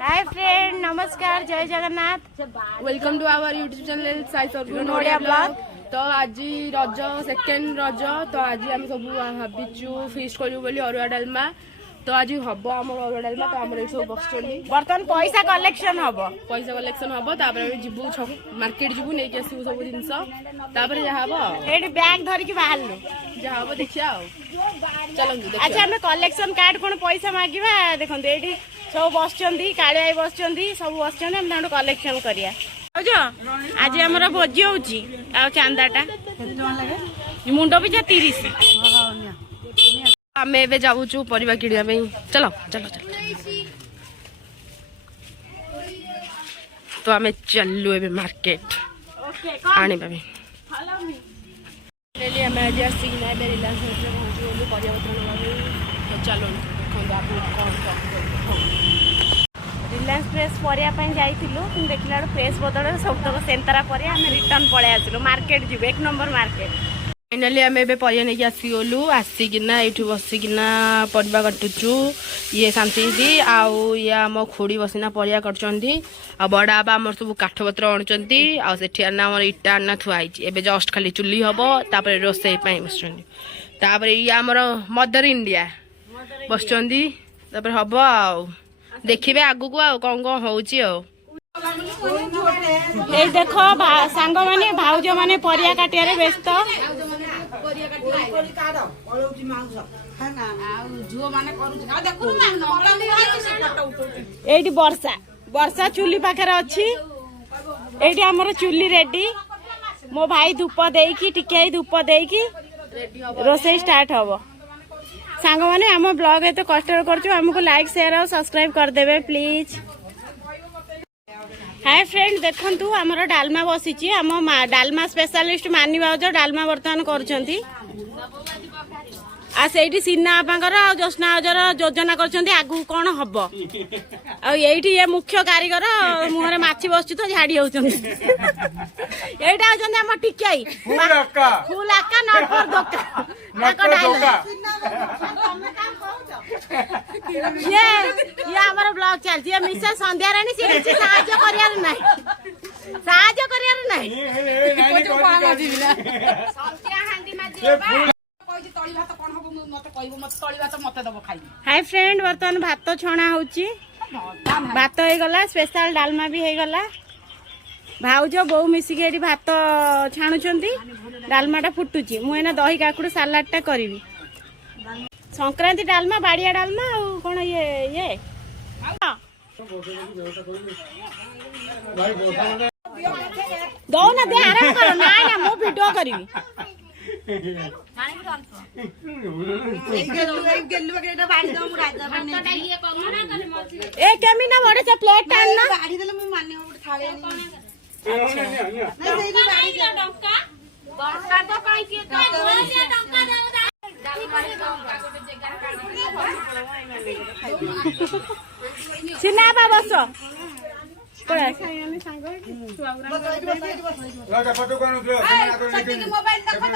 हाय friend, नमस्कार, जय Jagannath. Welcome to our YouTube channel Sai Sargun Odia blog. तो आज रज सेकेंड रज तो आज आम सब भाविचु फिस्ट करू बोली अरुआ डालमा। तो आज हम आम अरुआ डालमा तो आम सब बस बर्तन पैसा कलेक्शन हम पैसा कलेक्शन हम जीवु मार्केट जीवु नहीं आसू सब जिन जहाँ हम बैग धरिकी बाहर जहाँ हम देखिया चलते। अच्छा आम कलेक्शन कार्ड कौन पैसा मागिबा देखो ये सब बस कालिया बस सब बस कलेक्शन करिया आज आमर भोजी होची चांदाटा मुंड पिछा 30। आम ए जाऊँ परिवा किणा चलो चलो चलो। तो आम चलू ए मार्केट आने आम आज आसिक रिलायंस परिवार चलो रिलायंस फ्रेश परिया जाइलु देखला फ्रेश बदल सब तक सेंतरा पर आम रिटर्न पड़े आसलु मार्केट जीव 1 नंबर मार्केट। फाइनाली आम ए परिया नहीं आसीगलु आसिकिना ये बसिकिना परिवा काटुचु ये शांति दी आउ ये आम खुड़ी बसिना परिया काटुचंती आ बड़ा बा आम सब काठ पत्र आणुचंती आ सेठी आना हमर इटा आना थुआई एबे जस्ट खाली चुल्ली हबो तापर रोसई पई बसचंती तापर ये आमर मदर इंडिया बसचंती तापर हबो आ देखिबे आगु को आ कौन कौन होउची आ ए देखो सांग माने भाउज माने परिया काटिया व्यस्त एठी वर्षा वर्षा चुली पाखे अच्छी एठी हमर चुली रेडी मो भाई धूप देकी टिके धूप देकी रोसई स्टार्ट हबो। सांग माने हम ब्लॉग एत कष्ट करछु हमको लाइक शेयर और सब्सक्राइब कर देबे प्लीज। हाय फ्रेंड देखंतु हमर डालमा बसिची हम डालमा स्पेशलिस्ट मानी भाउज डालमा वर्तमान करछंती आ सेठी सिन्ना आपांकर आ जोस्ना अजर योजना करछंती आगु कोन हबो आ एठी ये मुख्य कारीगर मुहरे माछी बसछु तो झाड़ी होउछंती एटा होछंती हम टिकाई फुल आका नॉट फॉर दोका नाको डायलॉग ये हमर ब्लॉग चलती है मिसेस संध्या रानी से किछ सहाय्य करियार नाही संध्या हांडी माजी हाय फ्रेंड बर्तमान भात छणा होची भात हो गला स्पेशल डालमा भी हो गला भाउज बो मिसिक एठी भात छाणुचंती डालमाटा फुटुची मु एना दही काकुड़ सालाडटा करिवि संक्रांति डालमा बाड़िया डालमा आ कोन ये दो ना दे आराम करो ना ना मो वीडियो करिवि ए केमिना बड़े से प्लेट टानना बाड़ी देले मु माने उठ थाळे डंका बड़का तो काई के डंका सिना बा बस पड़ा सांग राजा फोटो कोन मोबाइल देखो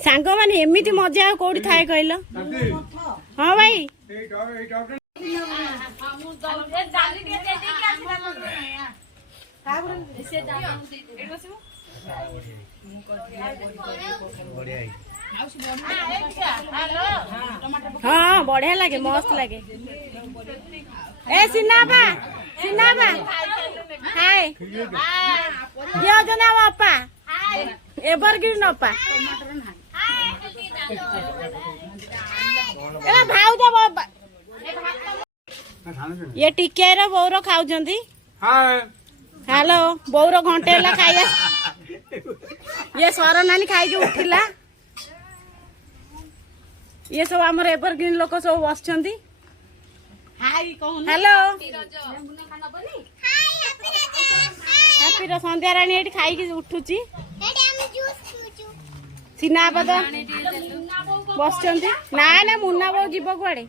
सांग माने एमिति मजा कोठी थाए कहलो हां भाई हाँ बढ़िया लगे मस्त लगे ए सिन्नाबा हाय ये जना बापा एवरग्रीन अपा ए भाउजा बाबा ये टिकेर बौर खाउजंती हेलो बौर घंटे ला खाइया ये स्वर नानी खाई के उठिला ये सब हमर एवरग्रीन लोक सब बसचंती हेलो हैप्पी रो संध्या रानी एठी खाई के उठुची सिना पद बसचंती ना ना मुन्ना बो जीव कुआडे